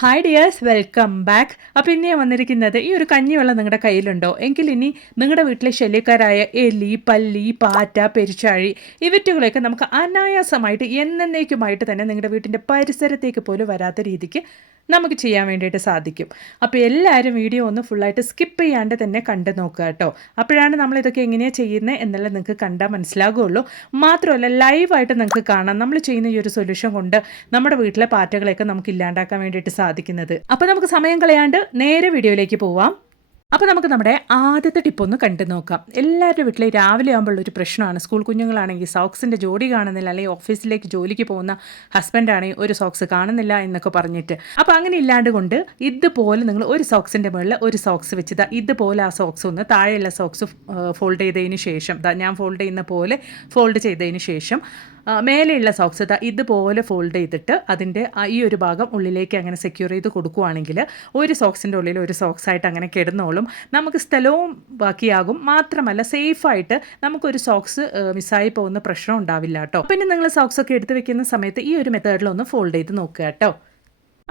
Hi dears, welcome back. അപ്പോൾ ഇനി ഞാൻ വന്നിരിക്കുന്നത്, ഈ ഒരു കഞ്ഞിവെള്ളം നിങ്ങളുടെ കയ്യിലുണ്ടോ എങ്കിൽ ഇനി നിങ്ങളുടെ വീട്ടിലെ ശല്യക്കാരായ എലി, പല്ലി, പാറ്റ, പെരിച്ചാഴി ഇവറ്റുകളെയൊക്കെ നമുക്ക് അനായാസമായിട്ട് എന്നേക്കുമായിട്ട് തന്നെ നിങ്ങളുടെ വീട്ടിൻ്റെ പരിസരത്തേക്ക് പോലും വരാത്ത രീതിക്ക് നമുക്ക് ചെയ്യാൻ വേണ്ടിയിട്ട് സാധിക്കും. അപ്പോൾ എല്ലാവരും വീഡിയോ ഒന്ന് ഫുള്ളായിട്ട് സ്കിപ്പ് ചെയ്യാണ്ട് തന്നെ കണ്ടു നോക്കുക കേട്ടോ. അപ്പോഴാണ് നമ്മളിതൊക്കെ എങ്ങനെയാണ് ചെയ്യുന്നത് എന്നുള്ളത് നിങ്ങൾക്ക് കണ്ടാൽ മനസ്സിലാകുകയുള്ളൂ. മാത്രമല്ല ലൈവായിട്ട് നിങ്ങൾക്ക് കാണാം നമ്മൾ ചെയ്യുന്ന ഈ ഒരു സൊല്യൂഷൻ കൊണ്ട് നമ്മുടെ വീട്ടിലെ പാറ്റകളെയൊക്കെ നമുക്ക് ഇല്ലാണ്ടാക്കാൻ വേണ്ടിയിട്ട് സാധിക്കുന്നത്. അപ്പോൾ നമുക്ക് സമയം കളയാണ്ട് നേരെ വീഡിയോയിലേക്ക് പോവാം. അപ്പോൾ നമുക്ക് നമ്മുടെ ആദ്യത്തെ ടിപ്പൊന്ന് കണ്ടു നോക്കാം. എല്ലാവരുടെ വീട്ടിലെ രാവിലെ ആകുമ്പോഴുള്ളൊരു പ്രശ്നമാണ്, സ്കൂൾ കുഞ്ഞുങ്ങളാണെങ്കിൽ സോക്സിൻ്റെ ജോഡി കാണുന്നില്ല, അല്ലെങ്കിൽ ഓഫീസിലേക്ക് ജോലിക്ക് പോകുന്ന ഹസ്ബൻഡാണെങ്കിൽ ഒരു സോക്സ് കാണുന്നില്ല എന്നൊക്കെ പറഞ്ഞിട്ട്. അപ്പോൾ അങ്ങനെ ഇല്ലാണ്ട് കൊണ്ട് ഇതുപോലെ നിങ്ങൾ ഒരു സോക്സിൻ്റെ മുകളിൽ ഒരു സോക്സ് വെച്ച് ഇതുപോലെ ആ സോക്സ് ഒന്ന് താഴെയുള്ള സോക്സ് ഫോൾഡ് ചെയ്തതിന് ശേഷം ഞാൻ ഫോൾഡ് ചെയ്യുന്ന പോലെ ഫോൾഡ് ചെയ്തതിന് ശേഷം മേലെയുള്ള സോക്സ് ഇതുപോലെ ഫോൾഡ് ചെയ്തിട്ട് അതിൻ്റെ ഈ ഒരു ഭാഗം ഉള്ളിലേക്ക് അങ്ങനെ സെക്യൂർ ചെയ്ത് കൊടുക്കുകയാണെങ്കിൽ ഒരു സോക്സിൻ്റെ ഉള്ളിൽ ഒരു സോക്സായിട്ട് അങ്ങനെ കിടന്നോളും. നമുക്ക് സ്ഥലവും ബാക്കിയാകും. മാത്രമല്ല സേഫായിട്ട് നമുക്കൊരു സോക്സ് മിസ്സായി പോകുന്ന പ്രശ്നം ഉണ്ടാവില്ല കേട്ടോ. പിന്നെ നിങ്ങൾ സോക്സൊക്കെ എടുത്ത് വെക്കുന്ന സമയത്ത് ഈ ഒരു മെത്തേഡിലൊന്ന് ഫോൾഡ് ചെയ്ത് നോക്കുക കേട്ടോ.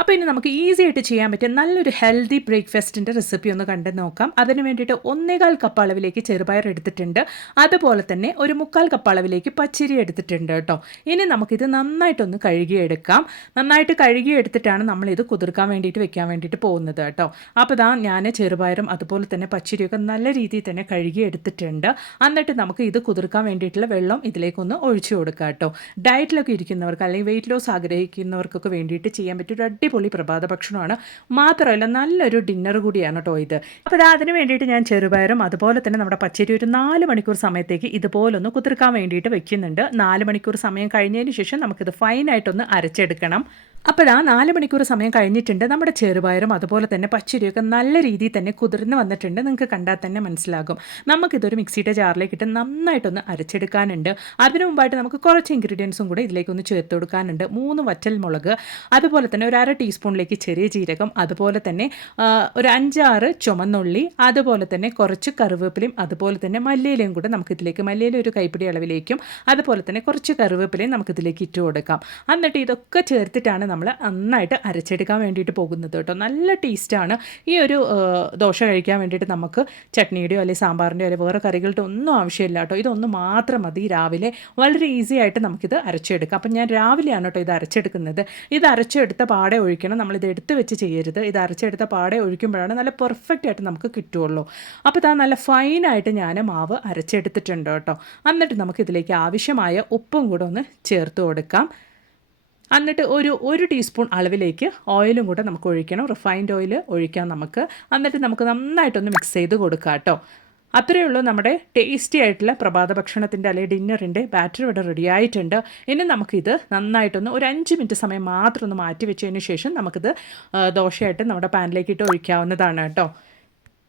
അപ്പോൾ ഇനി നമുക്ക് ഈസി ആയിട്ട് ചെയ്യാൻ പറ്റിയ നല്ലൊരു ഹെൽത്തി ബ്രേക്ക്ഫാസ്റ്റിൻ്റെ റെസിപ്പി ഒന്ന് കണ്ടു നോക്കാം. അതിന് വേണ്ടിയിട്ട് 1.25 കപ്പ് അളവിലേക്ക് ചെറുപയർ എടുത്തിട്ടുണ്ട്. അതുപോലെ തന്നെ ഒരു 3/4 കപ്പ് അളവിലേക്ക് പച്ചരി എടുത്തിട്ടുണ്ട് കേട്ടോ. ഇനി നമുക്കിത് നന്നായിട്ടൊന്ന് കഴുകിയെടുക്കാം. നന്നായിട്ട് കഴുകിയെടുത്തിട്ടാണ് നമ്മളിത് കുതിർക്കാൻ വേണ്ടിയിട്ട് വെക്കാൻ വേണ്ടിയിട്ട് പോകുന്നത് കേട്ടോ. അപ്പോൾ ഞാൻ ചെറുപയറും അതുപോലെ തന്നെ പച്ചരിയൊക്കെ നല്ല രീതിയിൽ തന്നെ കഴുകിയെടുത്തിട്ടുണ്ട്. എന്നിട്ട് നമുക്ക് ഇത് കുതിർക്കാൻ വേണ്ടിയിട്ടുള്ള വെള്ളം ഇതിലേക്കൊന്ന് ഒഴിച്ചു കൊടുക്കാം കേട്ടോ. ഡയറ്റിലൊക്കെ ഇരിക്കുന്നവർക്ക് അല്ലെങ്കിൽ വെയിറ്റ് ലോസ് ആഗ്രഹിക്കുന്നവർക്കൊക്കെ വേണ്ടിയിട്ട് ചെയ്യാൻ പറ്റിയ അടിപൊളി പ്രഭാത ഭക്ഷണമാണ്. മാത്രമല്ല നല്ലൊരു ഡിന്നർ കൂടിയാണ് കേട്ടോ ഇത്. അപ്പോൾ അതിന് വേണ്ടിയിട്ട് ഞാൻ ചെറുപയറും അതുപോലെ തന്നെ നമ്മുടെ പച്ചരി ഒരു 4 മണിക്കൂർ സമയത്തേക്ക് ഇതുപോലൊന്ന് കുതിർക്കാൻ വേണ്ടിയിട്ട് വെക്കുന്നുണ്ട്. 4 മണിക്കൂർ സമയം കഴിഞ്ഞതിന് ശേഷം നമുക്കിത് ഫൈനായിട്ടൊന്ന് അരച്ചെടുക്കണം. അപ്പോൾ 4 മണിക്കൂർ സമയം കഴിഞ്ഞിട്ടുണ്ട്. നമ്മുടെ ചെറുപയറും അതുപോലെ തന്നെ പച്ചരിയൊക്കെ നല്ല രീതിയിൽ തന്നെ കുതിർന്ന് വന്നിട്ടുണ്ട്. നിങ്ങൾക്ക് കണ്ടാൽ തന്നെ മനസ്സിലാകും. നമുക്കിതൊരു മിക്സിയുടെ ജാറിലേക്ക് ഇട്ട് നന്നായിട്ടൊന്ന് അരച്ചെടുക്കാനുണ്ട്. അതിനു മുമ്പായിട്ട് നമുക്ക് കുറച്ച് ഇൻഗ്രീഡിയൻസും കൂടെ ഇതിലേക്കൊന്ന് ചേർത്ത് കൊടുക്കാനുണ്ട്. 3 വറ്റൽ മുളക്, അതുപോലെ തന്നെ ഒരു 1/2 ടീസ്പൂണിലേക്ക് ചെറിയ ജീരകം, അതുപോലെ തന്നെ ഒരു 5-6 ചുമന്നുള്ളി, അതുപോലെ തന്നെ കുറച്ച് കറിവേപ്പിലയും അതുപോലെ തന്നെ മല്ലിയിലയും കൂടെ നമുക്കിതിലേക്ക്, മല്ലിയില ഒരു കൈപ്പിടി അളവിലേക്കും അതുപോലെ തന്നെ കുറച്ച് കറിവേപ്പിലയും നമുക്കിതിലേക്ക് ഇട്ട് കൊടുക്കാം. എന്നിട്ട് ഇതൊക്കെ ചേർത്തിട്ടാണ് നമ്മൾ നന്നായിട്ട് അരച്ചെടുക്കാൻ വേണ്ടിയിട്ട് പോകുന്നത് കേട്ടോ. നല്ല ടേസ്റ്റാണ്. ഈ ഒരു ദോശ കഴിക്കാൻ വേണ്ടിയിട്ട് നമുക്ക് ചട്നിയുടെയോ അല്ലെങ്കിൽ സാമ്പാറിൻ്റെയോ അല്ലെങ്കിൽ വേറെ കറികളുടെ ഒന്നും ആവശ്യമില്ല കേട്ടോ. ഇതൊന്ന് മാത്രം മതി. രാവിലെ വളരെ ഈസി ആയിട്ട് നമുക്കിത് അരച്ചെടുക്കാം. അപ്പം ഞാൻ രാവിലെയാണ് കേട്ടോ ഇത് അരച്ചെടുക്കുന്നത്. ഇത് അരച്ചെടുത്ത പാടെ ഒഴിക്കണം, നമ്മളിത് എടുത്ത് വെച്ച് ചെയ്യരുത്. ഇത് അരച്ചെടുത്ത പാടെ ഒഴിക്കുമ്പോഴാണ് നല്ല പെർഫെക്റ്റ് ആയിട്ട് നമുക്ക് കിട്ടുള്ളൂ. അപ്പോൾ നല്ല ഫൈനായിട്ട് ഞാൻ മാവ് അരച്ചെടുത്തിട്ടുണ്ട് കേട്ടോ. എന്നിട്ട് നമുക്കിതിലേക്ക് ആവശ്യമായ ഉപ്പും കൂടെ ഒന്ന് ചേർത്ത് കൊടുക്കാം. എന്നിട്ട് ഒരു ടീസ്പൂൺ അളവിലേക്ക് ഓയിലും കൂടെ നമുക്ക് ഒഴിക്കണം. റിഫൈൻഡ് ഓയിൽ ഒഴിക്കാം നമുക്ക്. എന്നിട്ട് നമുക്ക് നന്നായിട്ടൊന്ന് മിക്സ് ചെയ്ത് കൊടുക്കാം കേട്ടോ. അത്രയേ ഉള്ളൂ. നമ്മുടെ ടേസ്റ്റി ആയിട്ടുള്ള പ്രഭാത ഭക്ഷണത്തിൻ്റെ അല്ലെങ്കിൽ ഡിന്നറിൻ്റെ ബാറ്റർ ഇവിടെ റെഡി ആയിട്ടുണ്ട്. ഇനി നമുക്കിത് നന്നായിട്ടൊന്ന് ഒരു 5 മിനിറ്റ് സമയം മാത്രം ഒന്ന് മാറ്റി വെച്ചതിന് ശേഷം നമുക്കിത് ദോശയായിട്ട് നമ്മുടെ പാനിലേക്ക് ഇട്ട് ഒഴിക്കാവുന്നതാണ് കേട്ടോ.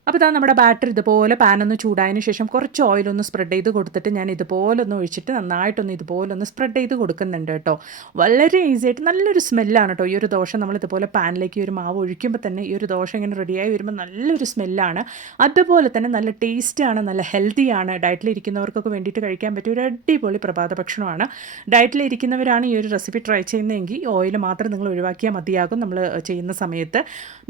അപ്പോൾ നമ്മുടെ ബാറ്റർ ഇതുപോലെ പാനൊന്ന് ചൂടായതിന് ശേഷം കുറച്ച് ഓയിലൊന്ന് സ്പ്രെഡ് ചെയ്ത് കൊടുത്തിട്ട് ഞാൻ ഇതുപോലൊന്ന് ഒഴിച്ചിട്ട് നന്നായിട്ടൊന്ന് ഇതുപോലൊന്ന് സ്പ്രെഡ് ചെയ്ത് കൊടുക്കുന്നുണ്ട് കേട്ടോ. വളരെ ഈസി ആയിട്ട് നല്ലൊരു സ്മെല്ലാണ് കേട്ടോ. ഈ ഒരു ദോശ നമ്മൾ ഇതുപോലെ പാനിലേക്ക് ഈ ഒരു മാവ് ഒഴിക്കുമ്പോൾ തന്നെ ഈ ഒരു ദോശ ഇങ്ങനെ റെഡിയായി വരുമ്പോൾ നല്ലൊരു സ്മെല്ലാണ്. അതുപോലെ തന്നെ നല്ല ടേസ്റ്റാണ്, നല്ല ഹെൽത്തിയാണ്. ഡയറ്റിലിരിക്കുന്നവർക്കൊക്കെ വേണ്ടിയിട്ട് കഴിക്കാൻ പറ്റിയ ഒരു അടിപൊളി പ്രഭാത ഭക്ഷണമാണ്. ഡയറ്റിലിരിക്കുന്നവരാണ് ഈ ഒരു റെസിപ്പി ട്രൈ ചെയ്യുന്നതെങ്കിൽ ഓയിൽ മാത്രം നിങ്ങൾ ഒഴിവാക്കിയാൽ മതിയാകും. നമ്മൾ ചെയ്യുന്ന സമയത്ത്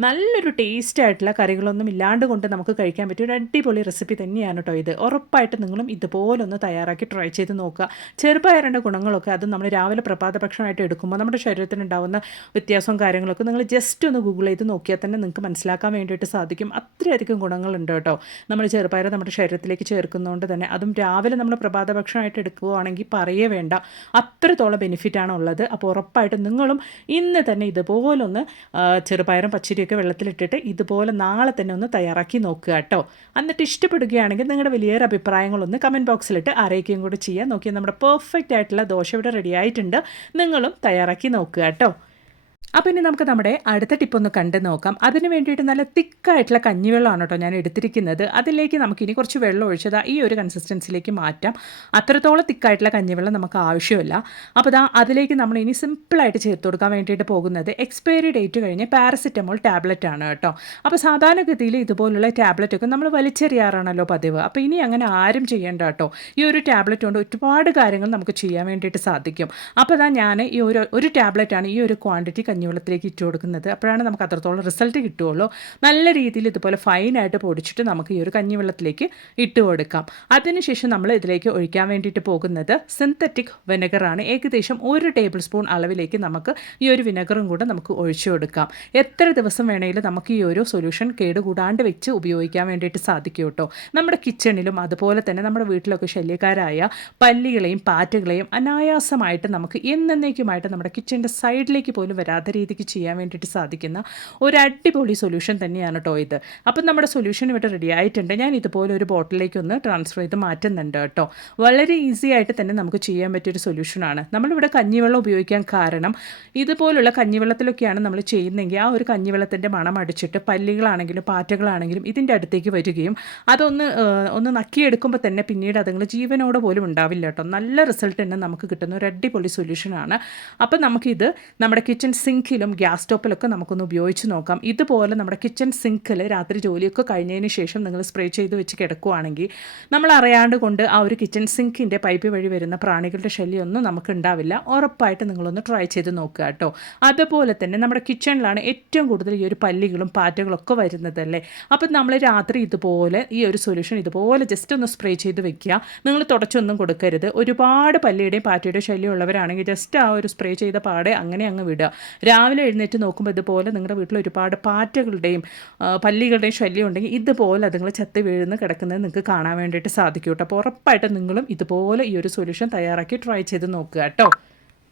നല്ലൊരു ടേസ്റ്റായിട്ടുള്ള കറികളൊന്നും ഇല്ലാണ്ട് കൊണ്ട് നമുക്ക് കഴിക്കാൻ പറ്റിയ ഒരു അടിപൊളി റെസിപ്പി തന്നെയാണ് കേട്ടോ ഇത്. ഉറപ്പായിട്ട് നിങ്ങളും ഇതുപോലൊന്ന് തയ്യാറാക്കി ട്രൈ ചെയ്ത് നോക്കുക. ചെറുപയറിൻ്റെ ഗുണങ്ങളൊക്കെ അത് നമ്മൾ രാവിലെ പ്രഭാത ഭക്ഷണമായിട്ട് എടുക്കുമ്പോൾ നമ്മുടെ ശരീരത്തിനുണ്ടാകുന്ന വ്യത്യാസവും കാര്യങ്ങളൊക്കെ നിങ്ങൾ ജസ്റ്റ് ഒന്ന് ഗൂഗിൾ ചെയ്ത് നോക്കിയാൽ തന്നെ നിങ്ങൾക്ക് മനസ്സിലാക്കാൻ വേണ്ടിയിട്ട് സാധിക്കും. അത്രയധികം ഗുണങ്ങളുണ്ട് കേട്ടോ. നമ്മൾ ചെറുപയർ നമ്മുടെ ശരീരത്തിലേക്ക് ചേർക്കുന്നതുകൊണ്ട് തന്നെ, അതും രാവിലെ നമ്മൾ പ്രഭാത ഭക്ഷണമായിട്ട് എടുക്കുകയാണെങ്കിൽ പറയേ വേണ്ട, അത്രത്തോളം ബെനിഫിറ്റാണ് ഉള്ളത്. അപ്പോൾ ഉറപ്പായിട്ടും നിങ്ങളും ഇന്ന് തന്നെ ഇതുപോലൊന്ന് ചെറുപയറും പച്ചരിയൊക്കെ വെള്ളത്തിലിട്ടിട്ട് ഇതുപോലെ നാളെ തന്നെ ഒന്ന് തയ്യാറാക്കി നോക്കുക കേട്ടോ. എന്നിട്ട് ഇഷ്ടപ്പെടുകയാണെങ്കിൽ നിങ്ങളുടെ വലിയൊരു അഭിപ്രായങ്ങളൊന്ന് കമൻറ്റ് ബോക്സിലിട്ട് അറിയിക്കുകയും കൂടി ചെയ്യാൻ നോക്കിയാൽ നമ്മുടെ പെർഫെക്റ്റ് ആയിട്ടുള്ള ദോശ ഇവിടെ റെഡി ആയിട്ടുണ്ട്. നിങ്ങളും തയ്യാറാക്കി നോക്കുക കേട്ടോ. അപ്പോൾ ഇനി നമുക്ക് നമ്മുടെ അടുത്ത ടിപ്പൊന്ന് കണ്ടു നോക്കാം. അതിന് വേണ്ടിയിട്ട് നല്ല തിക്കായിട്ടുള്ള കഞ്ഞിവെള്ളമാണ് കേട്ടോ ഞാൻ എടുത്തിരിക്കുന്നത്. അതിലേക്ക് നമുക്കിനി കുറച്ച് വെള്ളം ഒഴിച്ചത് ഈ ഒരു കൺസിസ്റ്റൻസിലേക്ക് മാറ്റാം. അത്രത്തോളം തിക്കായിട്ടുള്ള കഞ്ഞിവെള്ളം നമുക്ക് ആവശ്യമില്ല. അപ്പോൾ അതിലേക്ക് നമ്മൾ ഇനി സിമ്പിളായിട്ട് ചേർത്ത് കൊടുക്കാൻ വേണ്ടിയിട്ട് പോകുന്നത് എക്സ്പയറി ഡേറ്റ് കഴിഞ്ഞ് പാരസിറ്റമോൾ ടാബ്ലറ്റ് ആണ് കേട്ടോ. അപ്പോൾ സാധാരണഗതിയിൽ ഇതുപോലുള്ള ടാബ്ലറ്റൊക്കെ നമ്മൾ വലിച്ചെറിയാറാണല്ലോ പതിവ്. അപ്പോൾ ഇനി അങ്ങനെ ആരും ചെയ്യേണ്ട കേട്ടോ. ഈ ഒരു ടാബ്ലറ്റ് കൊണ്ട് ഒരുപാട് കാര്യങ്ങൾ നമുക്ക് ചെയ്യാൻ വേണ്ടിയിട്ട് സാധിക്കും. അപ്പോൾ ഞാൻ ഈ ഒരു ടാബ്ലറ്റാണ് ഈ ഒരു ക്വാണ്ടിറ്റി കഞ്ഞിവെള്ളത്തിലേക്ക് ഇട്ട് കൊടുക്കുന്നത്. അപ്പോഴാണ് നമുക്ക് അത്രത്തോളം റിസൾട്ട് കിട്ടുകയുള്ളൂ. നല്ല രീതിയിൽ ഇതുപോലെ ഫൈനായിട്ട് പൊടിച്ചിട്ട് നമുക്ക് ഈ ഒരു കഞ്ഞിവെള്ളത്തിലേക്ക് ഇട്ട് കൊടുക്കാം. അതിനുശേഷം നമ്മൾ ഇതിലേക്ക് ഒഴിക്കാൻ വേണ്ടിയിട്ട് പോകുന്നത് സിന്തറ്റിക് വിനെഗറാണ്. ഏകദേശം 1 ടേബിൾ സ്പൂൺ അളവിലേക്ക് നമുക്ക് ഈ ഒരു വിനെഗറും കൂടെ നമുക്ക് ഒഴിച്ചു കൊടുക്കാം. എത്ര ദിവസം വേണമെങ്കിലും നമുക്ക് ഈ ഒരു സൊല്യൂഷൻ കേടുകൂടാണ്ട് വെച്ച് ഉപയോഗിക്കാൻ വേണ്ടിയിട്ട് സാധിക്കും കേട്ടോ. നമ്മുടെ കിച്ചണിലും അതുപോലെ തന്നെ നമ്മുടെ വീട്ടിലൊക്കെ ശല്യക്കാരായ പല്ലികളെയും പാറ്റകളെയും അനായാസമായിട്ട് നമുക്ക് എന്നേക്കുമായിട്ട് നമ്മുടെ കിച്ചൻ്റെ സൈഡിലേക്ക് പോലും വരാത്ത രീതിക്ക് ചെയ്യാൻ വേണ്ടിയിട്ട് സാധിക്കുന്ന ഒരു അടിപൊളി സൊല്യൂഷൻ തന്നെയാണ് കേട്ടോ ഇത്. അപ്പം നമ്മുടെ സൊല്യൂഷൻ ഇവിടെ റെഡി ആയിട്ടുണ്ട്. ഞാൻ ഇതുപോലെ ഒരു ബോട്ടിലേക്ക് ഒന്ന് ട്രാൻസ്ഫർ ചെയ്ത് മാറ്റുന്നുണ്ട് കേട്ടോ. വളരെ ഈസി ആയിട്ട് തന്നെ നമുക്ക് ചെയ്യാൻ പറ്റിയൊരു സൊല്യൂഷനാണ്. നമ്മളിവിടെ കഞ്ഞിവെള്ളം ഉപയോഗിക്കാൻ കാരണം ഇതുപോലുള്ള കഞ്ഞിവെള്ളത്തിലൊക്കെയാണ് നമ്മൾ ചെയ്യുന്നതെങ്കിൽ ആ ഒരു കഞ്ഞിവെള്ളത്തിൻ്റെ മണം അടിച്ചിട്ട് പല്ലികളാണെങ്കിലും പാറ്റകളാണെങ്കിലും ഇതിൻ്റെ അടുത്തേക്ക് വരികയും ഒന്ന് നക്കിയെടുക്കുമ്പോൾ തന്നെ പിന്നീട് അതുങ്ങൾ ജീവനോടെ പോലും ഉണ്ടാവില്ല കേട്ടോ. നല്ല റിസൾട്ട് തന്നെ നമുക്ക് കിട്ടുന്ന ഒരു അടിപൊളി സൊല്യൂഷനാണ്. അപ്പം നമുക്കിത് നമ്മുടെ കിച്ചൺ സിങ്കിലും ഗ്യാസ് സ്റ്റോപ്പിലൊക്കെ നമുക്കൊന്ന് ഉപയോഗിച്ച് നോക്കാം. ഇതുപോലെ നമ്മുടെ കിച്ചൺ സിങ്കിൽ രാത്രി ജോലിയൊക്കെ കഴിഞ്ഞതിന് ശേഷം നിങ്ങൾ സ്പ്രേ ചെയ്ത് വെച്ച് കിടക്കുകയാണെങ്കിൽ നമ്മൾ അറിയാണ്ട് കൊണ്ട് ആ ഒരു കിച്ചൺ സിങ്കിൻ്റെ പൈപ്പ് വഴി വരുന്ന പ്രാണികളുടെ ശല്യമൊന്നും നമുക്ക് ഉണ്ടാവില്ല. ഉറപ്പായിട്ട് നിങ്ങളൊന്ന് ട്രൈ ചെയ്ത് നോക്കുക കേട്ടോ. അതുപോലെ തന്നെ നമ്മുടെ കിച്ചണിലാണ് ഏറ്റവും കൂടുതൽ ഈ ഒരു പല്ലികളും പാറ്റകളൊക്കെ വരുന്നതല്ലേ. അപ്പം നമ്മൾ രാത്രി ഇതുപോലെ ഈ ഒരു സൊല്യൂഷൻ ഇതുപോലെ ജസ്റ്റ് ഒന്ന് സ്പ്രേ ചെയ്ത് വെക്കുക. നിങ്ങൾ തുടച്ചൊന്നും കൊടുക്കരുത്. ഒരുപാട് പല്ലിയുടെയും പാറ്റയുടെയും ശല്യം ഉള്ളവരാണെങ്കിൽ ജസ്റ്റ് ആ ഒരു സ്പ്രേ ചെയ്ത പാടെ അങ്ങനെ അങ്ങ് വിടുക. രാവിലെ എഴുന്നേറ്റ് നോക്കുമ്പോൾ ഇതുപോലെ നിങ്ങളുടെ വീട്ടിൽ ഒരുപാട് പാറ്റകളുടെയും പല്ലികളുടെയും ശല്യം ഉണ്ടെങ്കിൽ ഇതുപോലെ അതുങ്ങൾ ചത്ത് വീഴുന്ന കിടക്കുന്നത് നിങ്ങൾക്ക് കാണാൻ വേണ്ടിയിട്ട് സാധിക്കും കേട്ടോ. അപ്പോൾ ഉറപ്പായിട്ടും നിങ്ങളും ഇതുപോലെ ഈ ഒരു സൊല്യൂഷൻ തയ്യാറാക്കി ട്രൈ ചെയ്ത് നോക്കുക കേട്ടോ.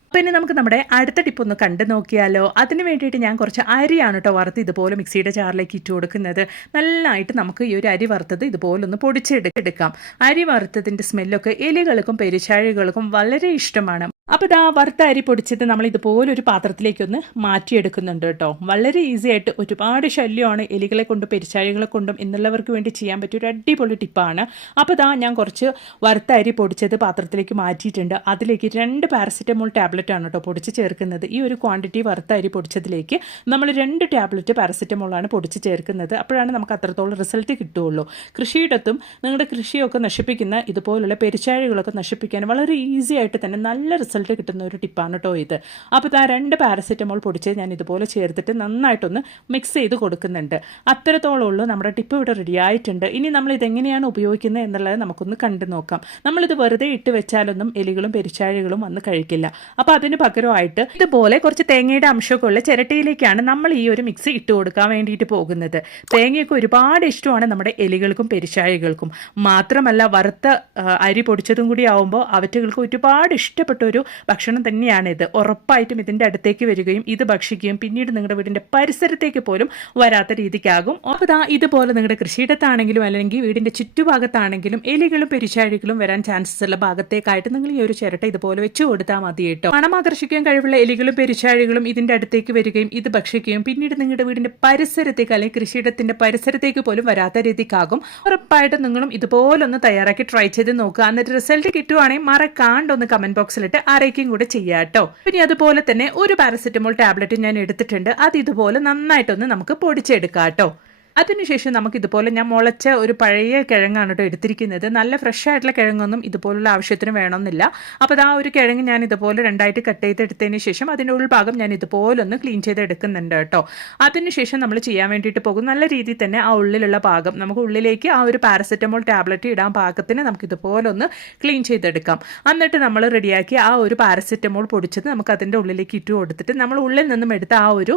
അപ്പോൾ ഇനി നമുക്ക് നമ്മുടെ അടുത്ത ടിപ്പ് ഒന്ന് കണ്ടു നോക്കിയാലോ. അതിന് വേണ്ടിയിട്ട് ഞാൻ കുറച്ച് അരിയാണ് കേട്ടോ വറുത്ത് ഇതുപോലെ മിക്സിയുടെ ജാറിലേക്ക് ഇട്ട് കൊടുക്കുന്നത്. നല്ലതായിട്ട് നമുക്ക് ഈ ഒരു അരി വറുത്തത് ഇതുപോലെ ഒന്ന് പൊടിച്ചെടുക്കാം. അരി വറുത്തതിൻ്റെ സ്മെല്ലൊക്കെ എലികൾക്കും പെരിച്ചാഴികൾക്കും വളരെ ഇഷ്ടമാണ്. അപ്പോൾ ഇതാ വറുത്ത അരി പൊടിച്ചിട്ട് നമ്മൾ ഇതുപോലെ ഒരു പാത്രത്തിലേക്കൊന്ന് മാറ്റിയെടുക്കുന്നുണ്ട് കേട്ടോ. വളരെ ഈസി ആയിട്ട് ഒരുപാട് ശല്യമാണ് എലികളെ കൊണ്ടും പെരിച്ചാഴികളെ കൊണ്ടും എന്നുള്ളവർക്ക് വേണ്ടി ചെയ്യാൻ പറ്റിയ ഒരു അടിപൊളി ടിപ്പാണ്. അപ്പോൾ ഇതാ ഞാൻ കുറച്ച് വറുത്ത അരി പൊടിച്ചത് പാത്രത്തിലേക്ക് മാറ്റിയിട്ടുണ്ട്. അതിലേക്ക് 2 പാരസിറ്റമോൾ ടാബ്ലറ്റ് ആണ് കേട്ടോ പൊടിച്ച് ചേർക്കുന്നത്. ഈ ഒരു ക്വാണ്ടിറ്റി വറുത്ത അരി പൊടിച്ചതിലേക്ക് നമ്മൾ 2 ടാബ്ലറ്റ് പാരസിറ്റമോളാണ് പൊടിച്ച് ചേർക്കുന്നത്. അപ്പോഴാണ് നമുക്ക് അത്രത്തോളം റിസൾട്ട് കിട്ടുകയുള്ളൂ. കൃഷിയിടത്തും നിങ്ങളുടെ കൃഷിയൊക്കെ നശിപ്പിക്കുന്ന ഇതുപോലുള്ള പെരിച്ചാഴികളൊക്കെ നശിപ്പിക്കാൻ വളരെ ഈസി ആയിട്ട് തന്നെ നല്ല റിസൾട്ട് കിട്ടുന്ന ഒരു ടിപ്പാണ് കേട്ടോ ഇത്. അപ്പോൾ ആ 2 പാരസിറ്റമോൾ പൊടിച്ച് ഞാൻ ഇതുപോലെ ചേർത്തിട്ട് നന്നായിട്ടൊന്ന് മിക്സ് ചെയ്ത് കൊടുക്കുന്നുണ്ട്. അത്രത്തോളം ഉള്ളൂ. നമ്മുടെ ടിപ്പ് ഇവിടെ റെഡി ആയിട്ടുണ്ട്. ഇനി നമ്മൾ ഇതെങ്ങനെയാണ് ഉപയോഗിക്കുന്നത് എന്നുള്ളത് നമുക്കൊന്ന് കണ്ടു നോക്കാം. നമ്മളിത് വെറുതെ ഇട്ട് വെച്ചാലൊന്നും എലികളും പെരിച്ചാഴികളും വന്ന് കഴിക്കില്ല. അപ്പോൾ അതിന് പകരമായിട്ട് ഇതുപോലെ കുറച്ച് തേങ്ങയുടെ അംശമൊക്കെ ഉള്ള ചിരട്ടയിലേക്കാണ് നമ്മൾ ഈ ഒരു മിക്സ് ഇട്ട് കൊടുക്കാൻ വേണ്ടിയിട്ട് പോകുന്നത്. തേങ്ങയൊക്കെ ഒരുപാട് ഇഷ്ടമാണ് നമ്മുടെ എലികൾക്കും പെരിച്ചാഴികൾക്കും. മാത്രമല്ല വറുത്ത അരി പൊടിച്ചതും കൂടി ആവുമ്പോൾ അവറ്റകൾക്ക് ഒരുപാട് ഇഷ്ടപ്പെട്ട ഒരു ഭക്ഷണം തന്നെയാണിത്. ഉറപ്പായിട്ടും ഇതിൻ്റെ അടുത്തേക്ക് വരികയും ഇത് ഭക്ഷിക്കുകയും പിന്നീട് നിങ്ങളുടെ വീടിൻ്റെ പരിസരത്തേക്ക് പോലും വരാത്ത രീതിക്കാകും. അപ്പോൾ ഇതുപോലെ നിങ്ങളുടെ കൃഷിയിടത്താണെങ്കിലും അല്ലെങ്കിൽ വീടിൻ്റെ ചുറ്റുഭാഗത്താണെങ്കിലും എലികളും പെരിച്ചാഴികളും വരാൻ ചാൻസസ് ഉള്ള ഭാഗത്തേക്കായിട്ട് നിങ്ങൾ ഈ ഒരു ചിരട്ട ഇതുപോലെ വെച്ച് കൊടുത്താൽ മതി കേട്ടോ. പണം ആകർഷിക്കാൻ കഴിവുള്ള എലികളും പെരിച്ചാഴികളും ഇതിൻ്റെ അടുത്തേക്ക് വരികയും ഇത് ഭക്ഷിക്കുകയും പിന്നീട് നിങ്ങളുടെ വീടിൻ്റെ പരിസരത്തേക്ക് അല്ലെങ്കിൽ കൃഷിയിടത്തിൻ്റെ പരിസരത്തേക്ക് പോലും വരാത്ത രീതിക്കാകും. ഉറപ്പായിട്ടും നിങ്ങളും ഇതുപോലൊന്ന് തയ്യാറാക്കി ട്രൈ ചെയ്ത് നോക്കുക. എന്നിട്ട് റിസൾട്ട് കിട്ടുവാണെങ്കിൽ മറക്കാണ്ടൊന്ന് കമൻറ്റ് ബോക്സിലിട്ട് അറിയിക്കുകയും കൂടെ ചെയ്യാം കേട്ടോ. പിന്നെ അതുപോലെ തന്നെ ഒരു പാരസിറ്റമോൾ ടാബ്ലറ്റ് ഞാൻ എടുത്തിട്ടുണ്ട്. അത് ഇതുപോലെ നന്നായിട്ടൊന്ന് നമുക്ക് പൊടിച്ചെടുക്കാം കേട്ടോ. അതിനുശേഷം നമുക്ക് ഇതുപോലെ ഞാൻ മുളച്ച ഒരു പഴയ കിഴങ്ങാണ് കേട്ടോ എടുത്തിരിക്കുന്നത്. നല്ല ഫ്രഷ് ആയിട്ടുള്ള കിഴങ്ങൊന്നും ഇതുപോലുള്ള ആവശ്യത്തിന് വേണമെന്നില്ല. അപ്പോൾ ആ ഒരു കിഴങ്ങ് ഞാൻ ഇതുപോലെ 2ആയിട്ട് കട്ട് ചെയ്തെടുത്തതിന് ശേഷം അതിൻ്റെ ഉൾഭാഗം ഞാൻ ഇതുപോലെ ഒന്ന് ക്ലീൻ ചെയ്തെടുക്കുന്നുണ്ട് കേട്ടോ. അതിനുശേഷം നമ്മൾ ചെയ്യാൻ വേണ്ടിയിട്ട് പോകും നല്ല രീതിയിൽ തന്നെ ആ ഉള്ളിലുള്ള ഭാഗം നമുക്ക് ഉള്ളിലേക്ക് ആ ഒരു പാരസെറ്റമോൾ ടാബ്ലറ്റ് ഇടാൻ പാകത്തിന് നമുക്ക് ഇതുപോലെ ഒന്ന് ക്ലീൻ ചെയ്തെടുക്കാം. എന്നിട്ട് നമ്മൾ റെഡിയാക്കി ആ ഒരു പാരസെറ്റമോൾ പൊടിച്ചത് നമുക്ക് അതിൻ്റെ ഉള്ളിലേക്ക് ഇട്ട് കൊടുത്തിട്ട് നമ്മൾ ഉള്ളിൽ നിന്നും എടുത്ത ആ ഒരു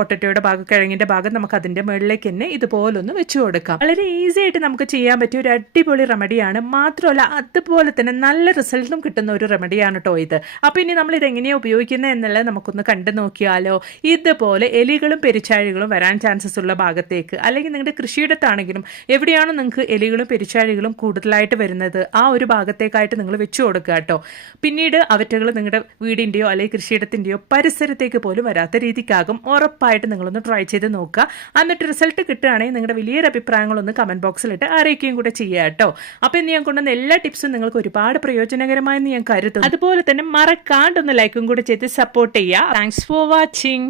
പൊട്ടറ്റോയുടെ ഭാഗം കിഴങ്ങിൻ്റെ ഭാഗം നമുക്ക് അതിൻ്റെ മുകളിലേക്ക് തന്നെ ഇതുപോലൊന്ന് വെച്ച് കൊടുക്കാം. വളരെ ഈസി ആയിട്ട് നമുക്ക് ചെയ്യാൻ പറ്റിയ ഒരു അടിപൊളി റെമഡിയാണ്. മാത്രമല്ല അതുപോലെ തന്നെ നല്ല റിസൾട്ടും കിട്ടുന്ന ഒരു റെമഡിയാണ് കേട്ടോ ഇത്. അപ്പോൾ ഇനി നമ്മൾ ഇതെങ്ങനെയാണ് ഉപയോഗിക്കുന്നത് എന്നുള്ളത് നമുക്കൊന്ന് കണ്ടു നോക്കിയാലോ. ഇതുപോലെ എലികളും പെരിച്ചാഴികളും വരാൻ ചാൻസസ് ഉള്ള ഭാഗത്തേക്ക് അല്ലെങ്കിൽ നിങ്ങളുടെ കൃഷിയിടത്താണെങ്കിലും എവിടെയാണോ നിങ്ങൾക്ക് എലികളും പെരിച്ചാഴികളും കൂടുതലായിട്ട് വരുന്നത് ആ ഒരു ഭാഗത്തേക്കായിട്ട് നിങ്ങൾ വെച്ച് കൊടുക്കുക കേട്ടോ. പിന്നീട് അവറ്റകൾ നിങ്ങളുടെ വീടിൻ്റെയോ അല്ലെങ്കിൽ കൃഷിയിടത്തിൻ്റെയോ പരിസരത്തേക്ക് പോലും വരാത്ത രീതിക്കാകും. ഉറപ്പായിട്ട് നിങ്ങളൊന്ന് ട്രൈ ചെയ്ത് നോക്കുക. എന്നിട്ട് റിസൾട്ട് കിട്ടുകയാണെങ്കിൽ നിങ്ങളുടെ വലിയൊരു അഭിപ്രായങ്ങളൊന്ന് കമൻറ്റ് ബോക്സിലിട്ട് അറിയിക്കുകയും കൂടെ ചെയ്യുക കേട്ടോ. അപ്പോൾ ഇന്ന് ഞാൻ കൊണ്ടുവന്ന എല്ലാ ടിപ്സും നിങ്ങൾക്ക് ഒരുപാട് പ്രയോജനകരമായെന്ന് ഞാൻ കരുതുന്നു. അതുപോലെ തന്നെ മറക്കാണ്ടൊന്ന് ലൈക്കും കൂടെ ചെയ്ത് സപ്പോർട്ട് ചെയ്യുക. Thanks for watching.